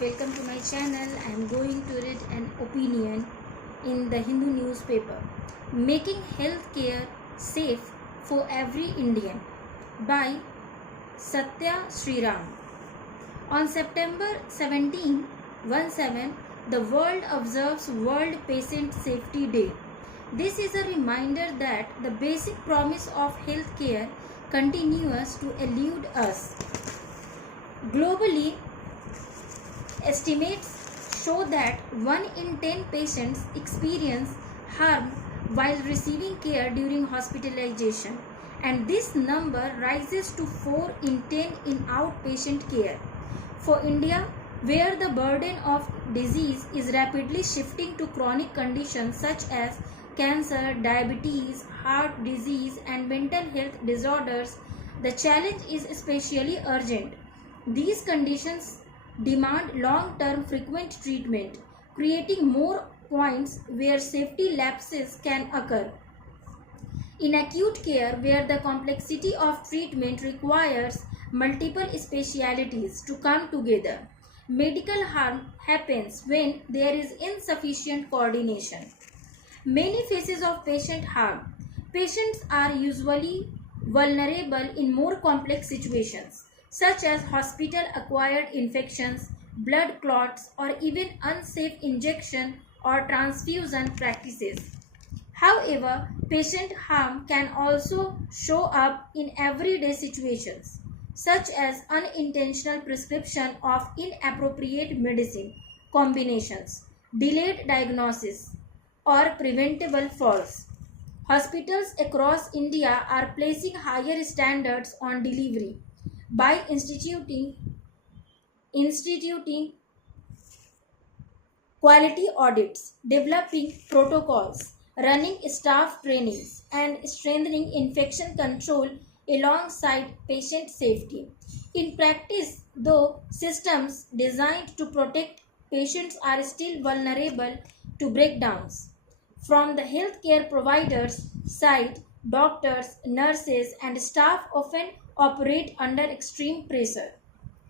welcome to my channel. I am going to read an opinion in the Hindu newspaper, Making Healthcare Safe for Every Indian by Satya Sriram. On September 17, the world observes World Patient Safety Day. This is a reminder that the basic promise of healthcare continues to elude us. Globally, estimates show that 1 in 10 patients experience harm while receiving care during hospitalization, and this number rises to 4 in 10 in outpatient care. For India, where the burden of disease is rapidly shifting to chronic conditions such as cancer, diabetes, heart disease, and mental health disorders, the challenge is especially urgent. These conditions demand long-term frequent treatment, creating more points where safety lapses can occur. In acute care, where the complexity of treatment requires multiple specialties to come together, medical harm happens when there is insufficient coordination. Many phases of patient harm. Patients are usually vulnerable in more complex situations, such as hospital-acquired infections, blood clots, or even unsafe injection or transfusion practices. However, patient harm can also show up in everyday situations, such as unintentional prescription of inappropriate medicine combinations, delayed diagnosis, or preventable falls. Hospitals across India are placing higher standards on delivery by instituting quality audits, developing protocols, running staff trainings, and strengthening infection control alongside patient safety. In practice, though systems designed to protect patients are still vulnerable to breakdowns. From the healthcare providers' side, doctors, nurses, and staff often operate under extreme pressure.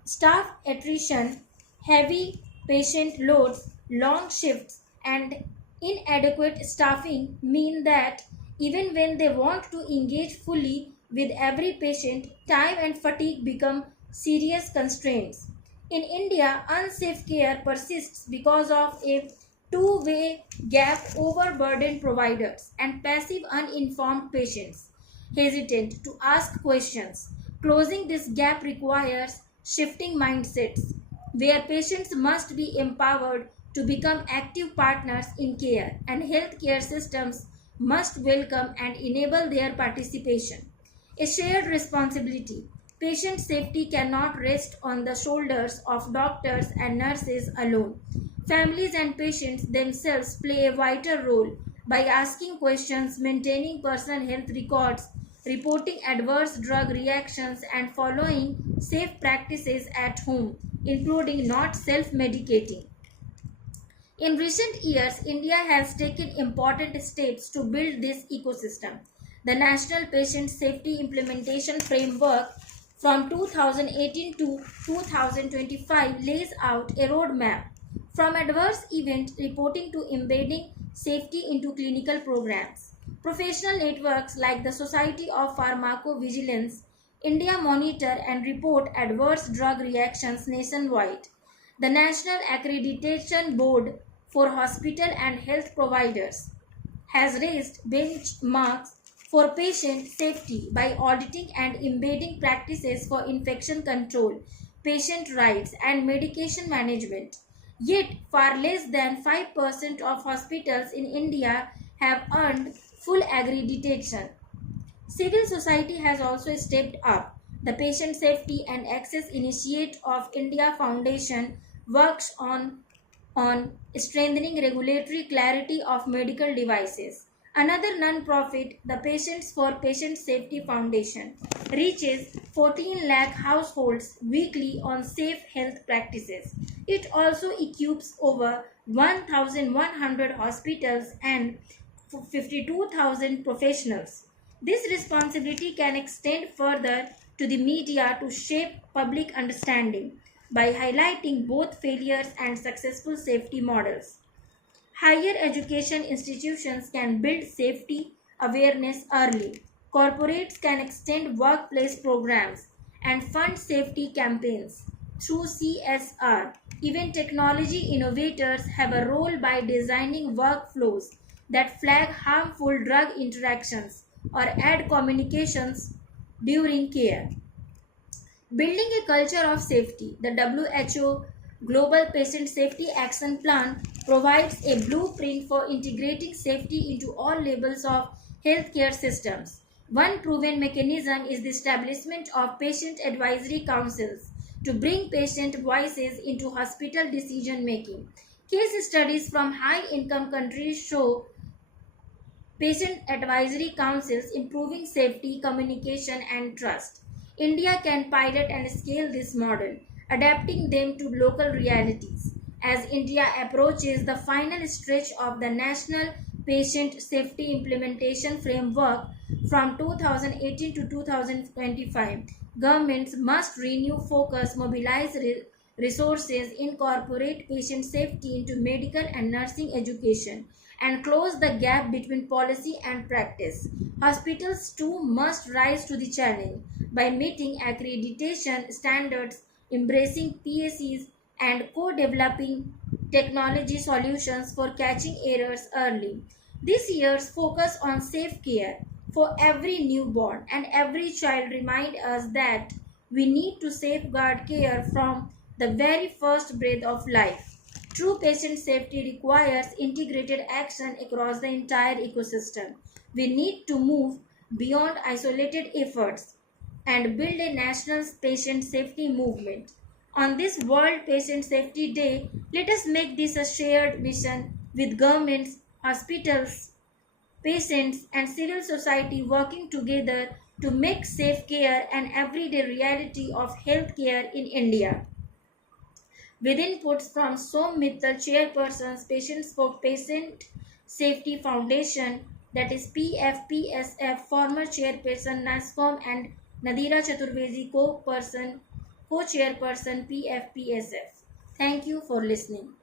Staff attrition, heavy patient loads, long shifts, and inadequate staffing mean that even when they want to engage fully with every patient, time and fatigue become serious constraints. In India, unsafe care persists because of a two-way gap, overburdened providers and passive uninformed patients hesitant to ask questions. Closing this gap requires shifting mindsets where patients must be empowered to become active partners in care, and healthcare systems must welcome and enable their participation. A shared responsibility. Patient safety cannot rest on the shoulders of doctors and nurses alone. Families and patients themselves play a vital role by asking questions, maintaining personal health records, reporting adverse drug reactions, and following safe practices at home, including not self-medicating. In recent years, India has taken important steps to build this ecosystem. The National Patient Safety Implementation Framework from 2018 to 2025 lays out a roadmap from adverse event reporting to embedding safety into clinical programs. Professional networks like the Society of Pharmacovigilance, India monitor and report adverse drug reactions nationwide. The National Accreditation Board for Hospital and Health Providers has raised benchmarks for patient safety by auditing and embedding practices for infection control, patient rights, and medication management. Yet, far less than 5% of hospitals in India have earned full accreditation. Civil society has also stepped up. The Patient Safety and Access Initiative of India Foundation works on strengthening regulatory clarity of medical devices. Another non-profit, the Patients for Patient Safety Foundation, reaches 14 lakh households weekly on safe health practices. It also equips over 1,100 hospitals and 52,000 professionals. This responsibility can extend further to the media to shape public understanding. by highlighting both failures and successful safety models. Higher education institutions can build safety awareness early. Corporates can extend workplace programs and fund safety campaigns through CSR. Even technology innovators have a role by designing workflows that flag harmful drug interactions or add communications during care. Building a culture of safety, the WHO Global Patient Safety Action Plan provides a blueprint for integrating safety into all levels of healthcare systems. One proven mechanism is the establishment of patient advisory councils to bring patient voices into hospital decision making. Case studies from high income countries show patient advisory councils improving safety, communication, and trust. India can pilot and scale this model, adapting them to local realities. As India approaches the final stretch of the National Patient Safety Implementation Framework from 2018 to 2025, governments must renew focus, mobilize resources, incorporate patient safety into medical and nursing education, and close the gap between policy and practice. Hospitals too must rise to the challenge by meeting accreditation standards, embracing PACs, and co developing technology solutions for catching errors early. This year's focus on safe care for every newborn and every child remind us that we need to safeguard care from the very first breath of life. True patient safety requires integrated action across the entire ecosystem. We need to move beyond isolated efforts and build a national patient safety movement. On this World Patient Safety Day, let us make this a shared mission with governments, hospitals, patients, and civil society working together to make safe care an everyday reality of healthcare in India. With inputs from Som Mittal, chairpersons, Patients for Patient Safety Foundation, that is PFPSF, former chairperson NASCOM, and Nadira Chaturvedi, co-chairperson PFPSF. Thank you for listening.